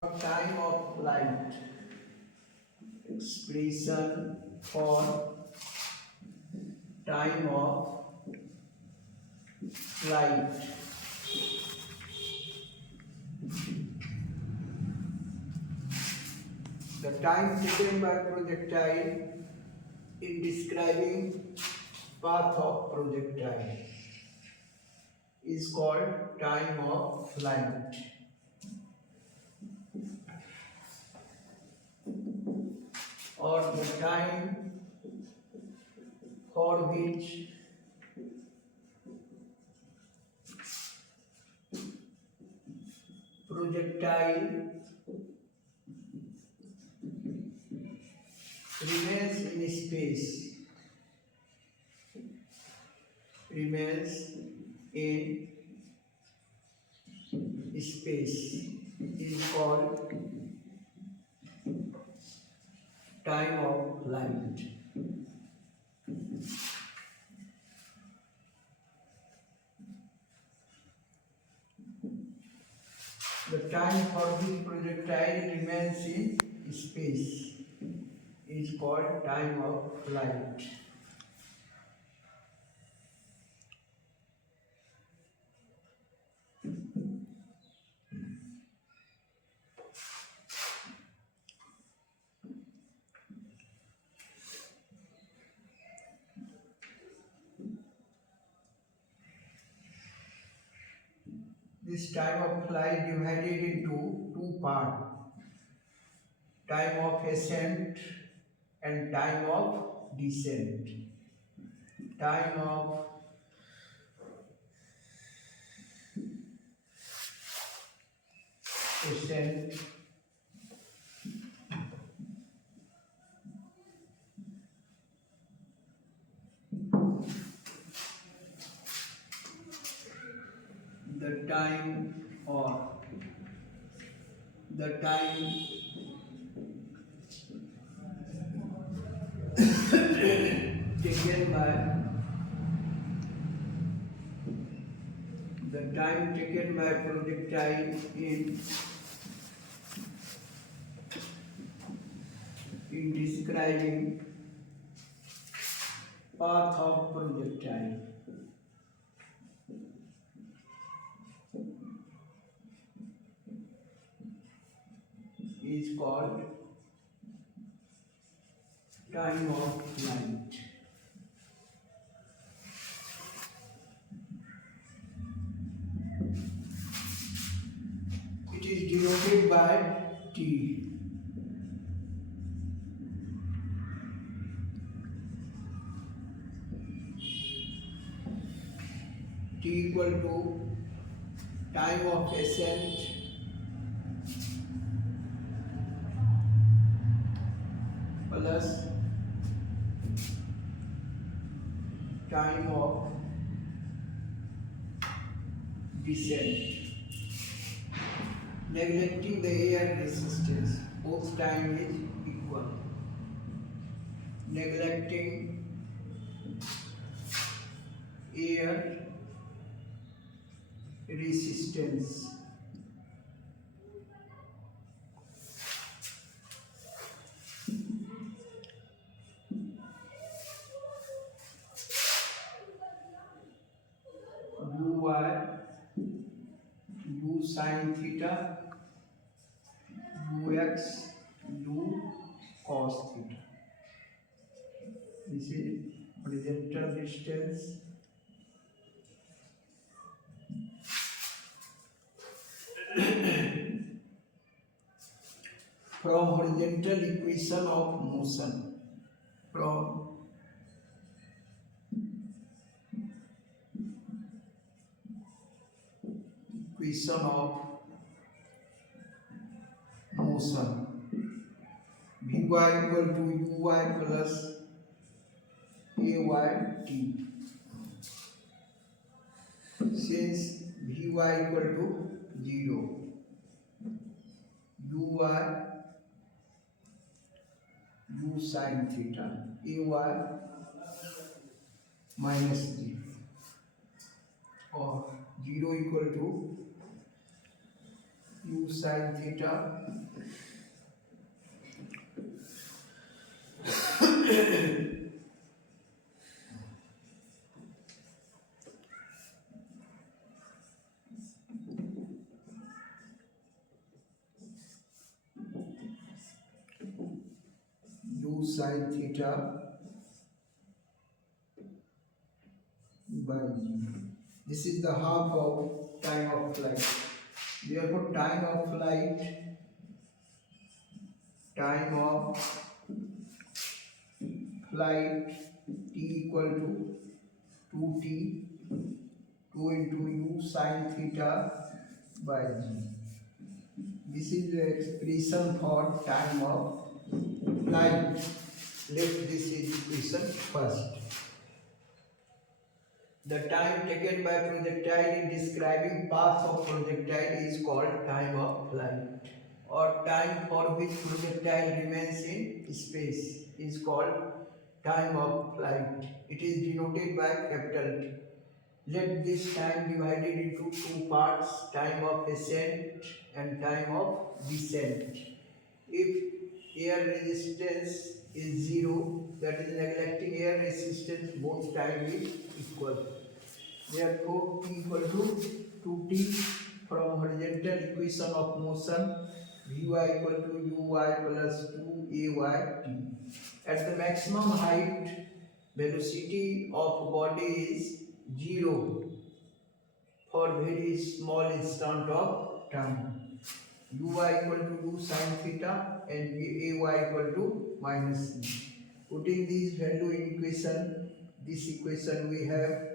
Time of flight. Expression for time of flight. The time taken by projectile in describing path of projectile is called time of flight. Or the time for which projectile remains in space, is called time of flight. The time for which projectile remains in space is called time of flight. This time of flight divided into two parts: time of ascent and time of descent. Time of ascent the time taken by projectile in describing path of projectile is called time of flight. It is denoted by T. T equal to time of ascent plus time of descent. Neglecting the air resistance, both time is equal. Neglecting air resistance, u sin theta, ux, u cos theta. This is horizontal distance. From horizontal equation of motion, from equation of motion, Vy equal to uy plus ayt. Since Vy equal to 0, uy u sin theta, ay minus 0, or 0 equal to u sin theta u sin theta by g. This is the half of time of flight. Therefore, time of flight, t equal to 2t 2 into u sin theta by g. This is the expression for time of flight. Let this equation first. The time taken by projectile in describing path of projectile is called time of flight, or time for which projectile remains in space is called time of flight. It is denoted by capital T. Let this time divided into two parts, time of ascent and time of descent. If air resistance is 0, that is neglecting air resistance, both time is equal. Therefore, T equal to 2T from horizontal equation of motion, Vy equal to Uy plus 2Ayt. At the maximum height, velocity of body is 0 for very small instant of time. Uy equal to u sin theta and Ay equal to minus c. Putting these value in equation, this equation we have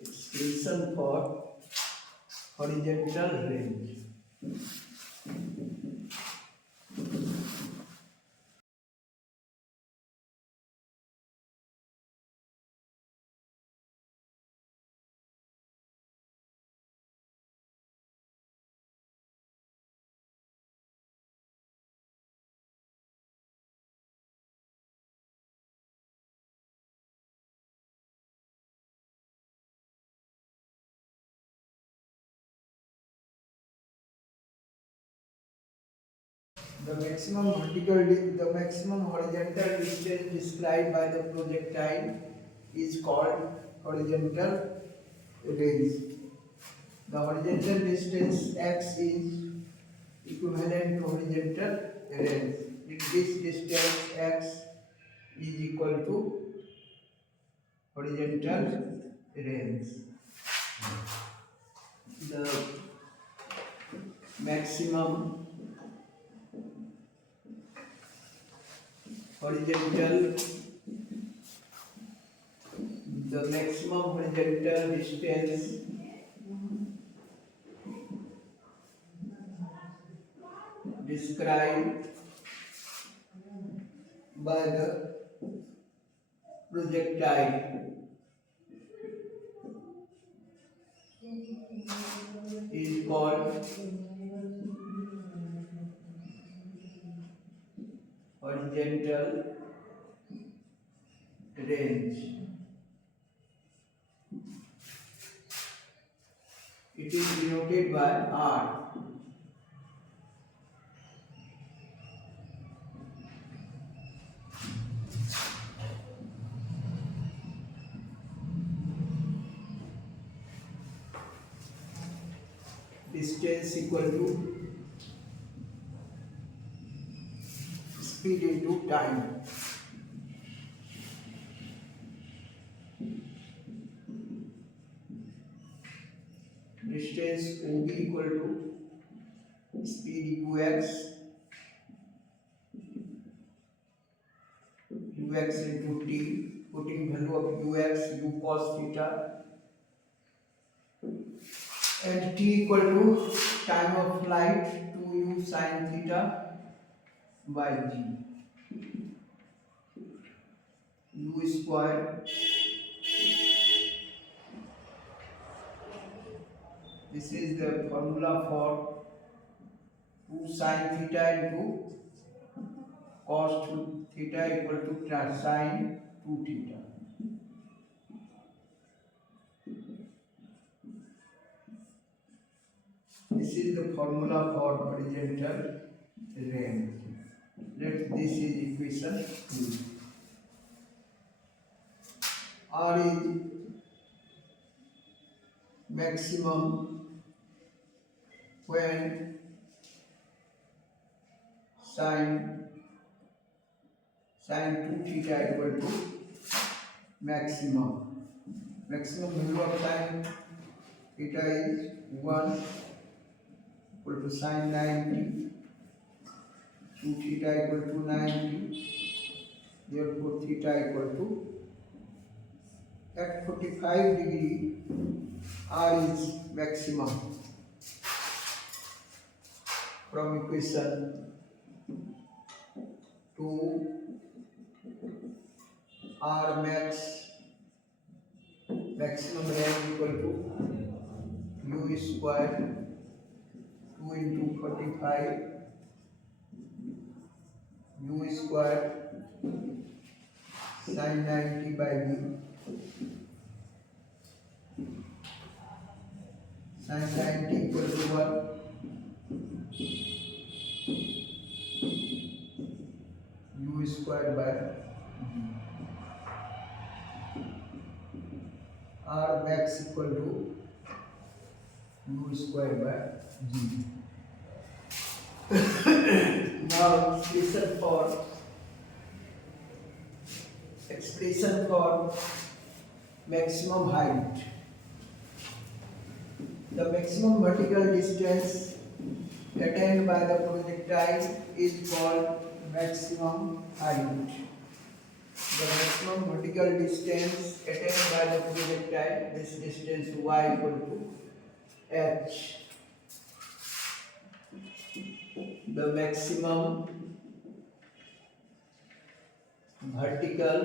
expression for horizontal range. The maximum horizontal distance described by the projectile is called horizontal range. The horizontal distance x is equivalent to horizontal range. In this distance x is equal to horizontal range. The maximum horizontal distance described by the projectile is called horizontal range. It is denoted by R. Distance equal to speed into time. Distance OB equal to speed ux into t, putting value of ux, u cos theta, and t equal to time of flight 2u sin theta by g, u square This is the formula for 2 sin theta into cos theta equal to sin 2 theta. This is the formula for horizontal range. This is equation 2. R is maximum when sin 2 theta equal to maximum. Maximum value of sin theta is 1 equal to sin 90. 2 theta equal to 90. Therefore, theta equal to at 45 degree R is maximum. From equation 2, R max maximum range equal to u square 2 into 45 u square sin 90 by u. Sin 90 equal to what? U squared by R max equal to U squared by G. Now expression for maximum height. The maximum vertical distance attained by the projectile is called maximum height. The maximum vertical distance attained by the projectile, this distance y equal to h. The maximum vertical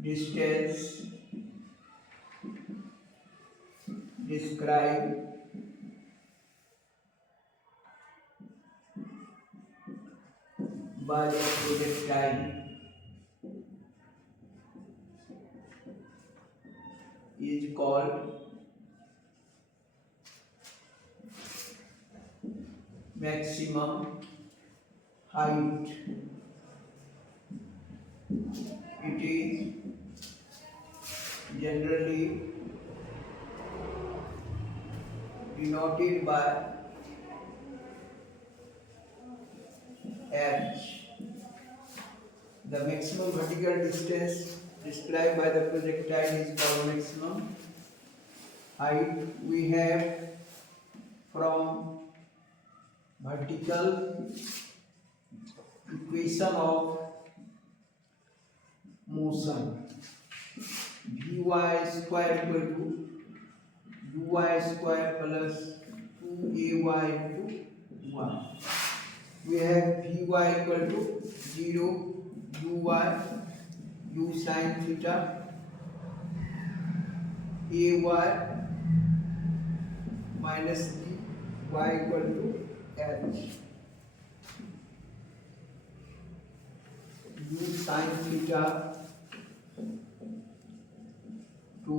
distance described by the projectile is called maximum height. It is generally denoted by h. The maximum vertical distance described by the projectile is called maximum height. We have from vertical equation of motion Vy square equal to uy square plus 2ay into 1. We have Vy equal to 0 uy u sin theta ay minus b y equal to h u sin theta to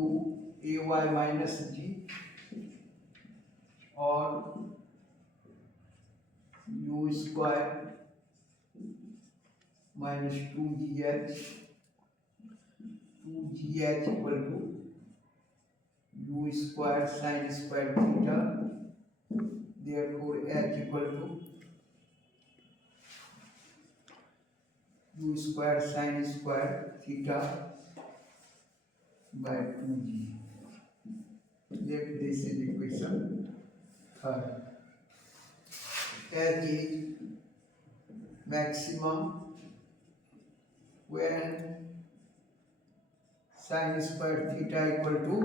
ay minus g or u square minus 2gh equal to u square sin square theta. Therefore h equal to u square sin square theta by 2g. Let this is equation third. H is maximum when sin square theta equal to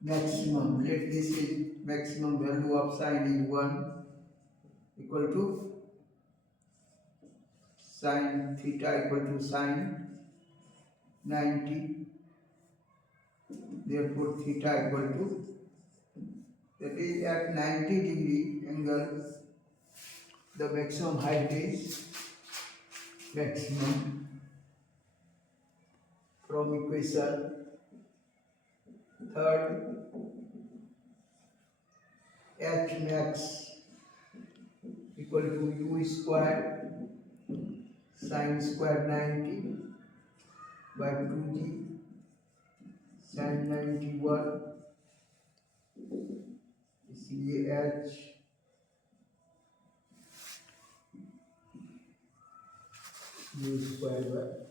maximum. Let this is maximum value of sin is 1 equal to sin theta equal to sin 90 Therefore theta equal to, that is at 90 degree angle, the maximum height is maximum from equation third. H max equal to u square sin square 90 by 2g sin 91, इसलिए h u square by